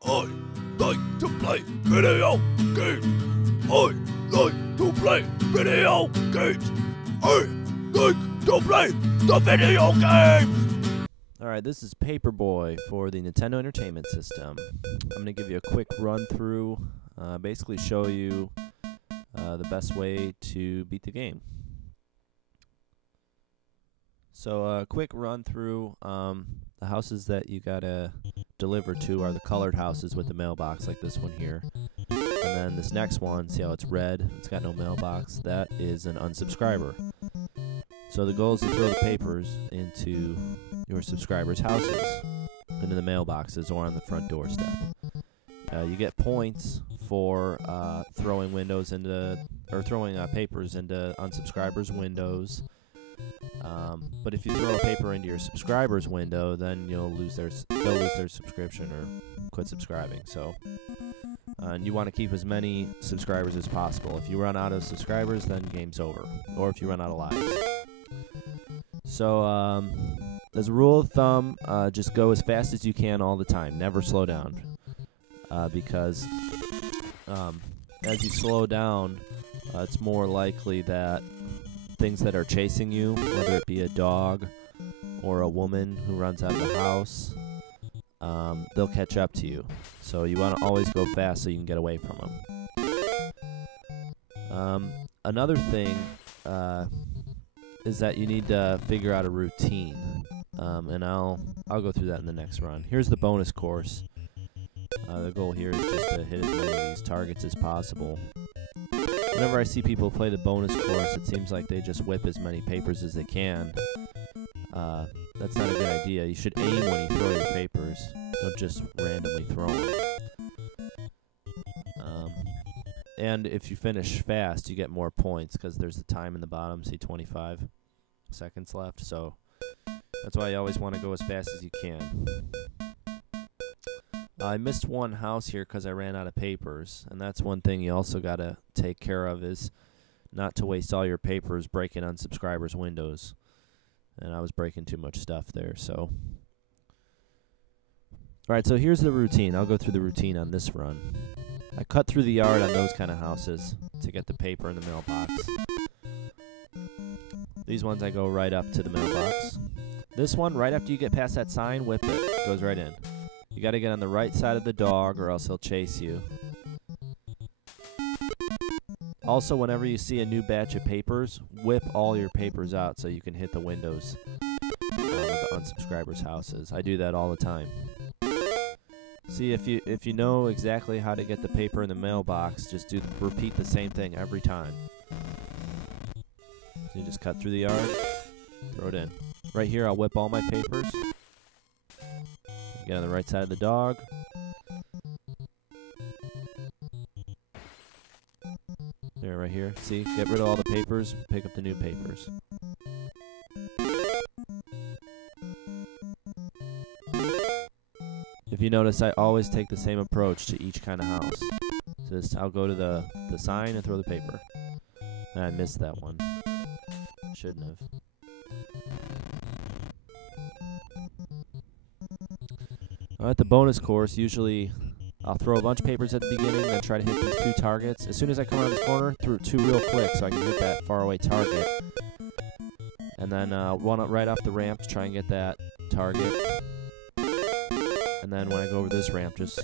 I like to play video games. I like to play video games. I like to play the video games. Alright, this is Paperboy for the Nintendo Entertainment System. I'm going to give you a quick run through, basically show you the best way to beat the game. So a quick run through, the houses that you gotta deliver to are the colored houses with the mailbox, like this one here. And then this next one, see how it's red, it's got no mailbox, that is an unsubscriber. So the goal is to throw the papers into your subscribers' houses, into the mailboxes or on the front doorstep. You get points for throwing windows into, or throwing papers into unsubscribers' windows. But if you throw a paper into your subscriber's window, then they'll lose their subscription or quit subscribing. So, and you want to keep as many subscribers as possible. If you run out of subscribers, then game's over. Or if you run out of lives. So, as a rule of thumb, just go as fast as you can all the time. Never slow down. Because as you slow down, it's more likely that things that are chasing you, whether it be a dog or a woman who runs out of the house, they'll catch up to you. So you want to always go fast so you can get away from them. Another thing is that you need to figure out a routine, and I'll go through that in the next run. Here's the bonus course. The goal here is just to hit as many of these targets as possible. Whenever I see people play the bonus course, it seems like they just whip as many papers as they can. That's not a good idea. You should aim when you throw your papers. Don't just randomly throw them. And if you finish fast, you get more points because there's the time in the bottom. See, 25 seconds left. So that's why you always want to go as fast as you can. I missed one house here because I ran out of papers, and that's one thing you also got to take care of, is not to waste all your papers breaking unsubscribers' windows. And I was breaking too much stuff there, so. Alright, so here's the routine. I'll go through the routine on this run. I cut through the yard on those kind of houses to get the paper in the mailbox. These ones I go right up to the mailbox. This one, right after you get past that sign, whip it. Goes right in. You got to get on the right side of the dog or else he'll chase you. Also, whenever you see a new batch of papers, whip all your papers out so you can hit the windows of the unsubscribers' houses. I do that all the time. See, if you know exactly how to get the paper in the mailbox, just repeat the same thing every time. So you just cut through the yard, throw it in. Right here, I'll whip all my papers. Get on the right side of the dog. There, right here. See, get rid of all the papers, pick up the new papers. If you notice, I always take the same approach to each kind of house. So I'll go to the sign and throw the paper. And I missed that one. Shouldn't have. At the bonus course, usually I'll throw a bunch of papers at the beginning, then try to hit these two targets. As soon as I come around this corner, throw two real quick so I can hit that faraway target. And then one right off the ramp to try and get that target. And then when I go over this ramp, just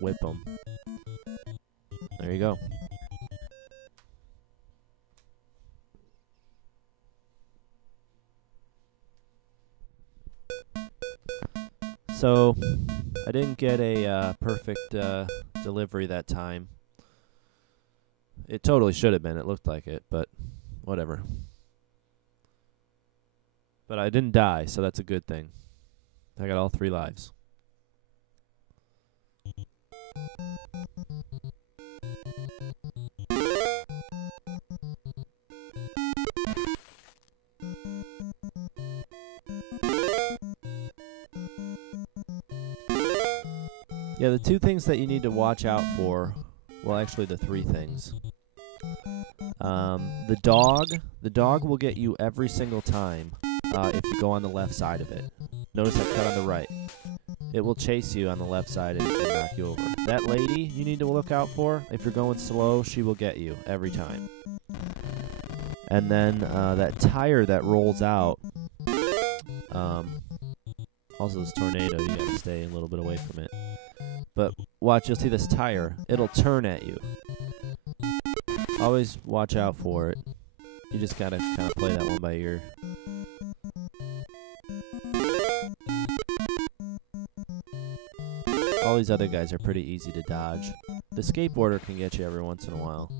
whip them. There you go. So, I didn't get a perfect delivery that time. It totally should have been. It looked like it, but whatever. But I didn't die, so that's a good thing. I got all 3 lives. Yeah, the 2 things that you need to watch out for, well, actually the 3 things. The dog will get you every single time if you go on the left side of it. Notice I cut on the right. it will chase you on the left side and knock you over. That lady you need to look out for. If you're going slow, she will get you every time. And then that tire that rolls out. Also, this tornado, you gotta stay a little bit away from it. But watch, you'll see this tire. It'll turn at you. Always watch out for it. You just gotta kind of play that one by ear. All these other guys are pretty easy to dodge. The skateboarder can get you every once in a while.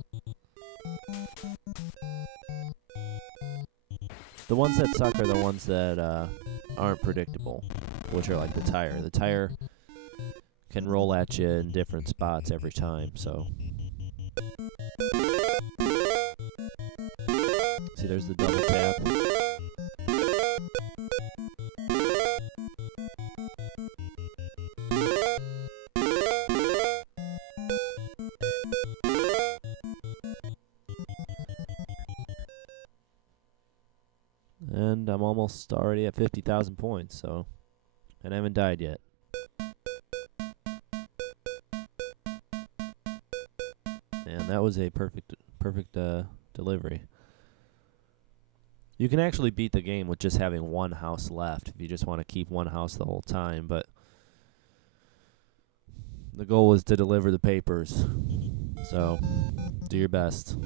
The ones that suck are the ones that aren't predictable, which are like the tire. The tire can roll at you in different spots every time, so. See, there's the double tap. And I'm almost already at 50,000 points, so, and I haven't died yet. And that was a perfect delivery. You can actually beat the game with just having one house left if you just want to keep one house the whole time, but the goal is to deliver the papers. So, do your best.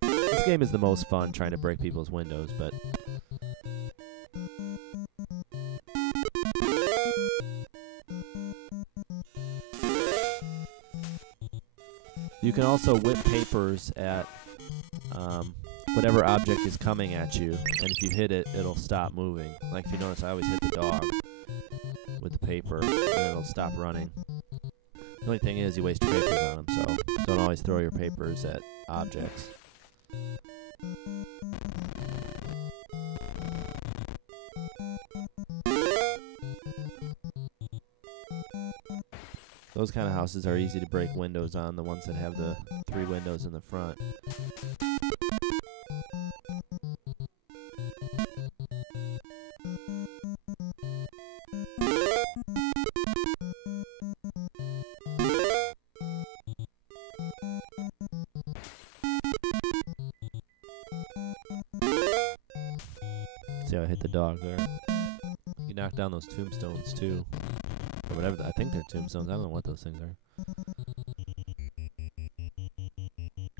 This game is the most fun trying to break people's windows, but you can also whip papers at whatever object is coming at you, and if you hit it, it'll stop moving. Like if you notice, I always hit the dog with the paper, and then it'll stop running. The only thing is you waste your papers on them, so don't always throw your papers at objects. Those kind of houses are easy to break windows on, the ones that have the 3 windows in the front. See how I hit the dog there? You knock down those tombstones too. Or whatever, I think they're tombstones. I don't know what those things are.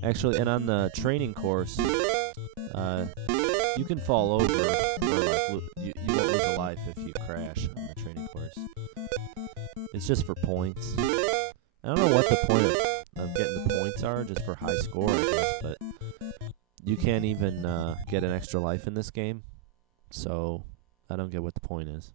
Actually, and on the training course, you can fall over, or like you won't lose a life if you crash on the training course. It's just for points. I don't know what the point of getting the points are, just for high score, I guess, but you can't even get an extra life in this game, so I don't get what the point is.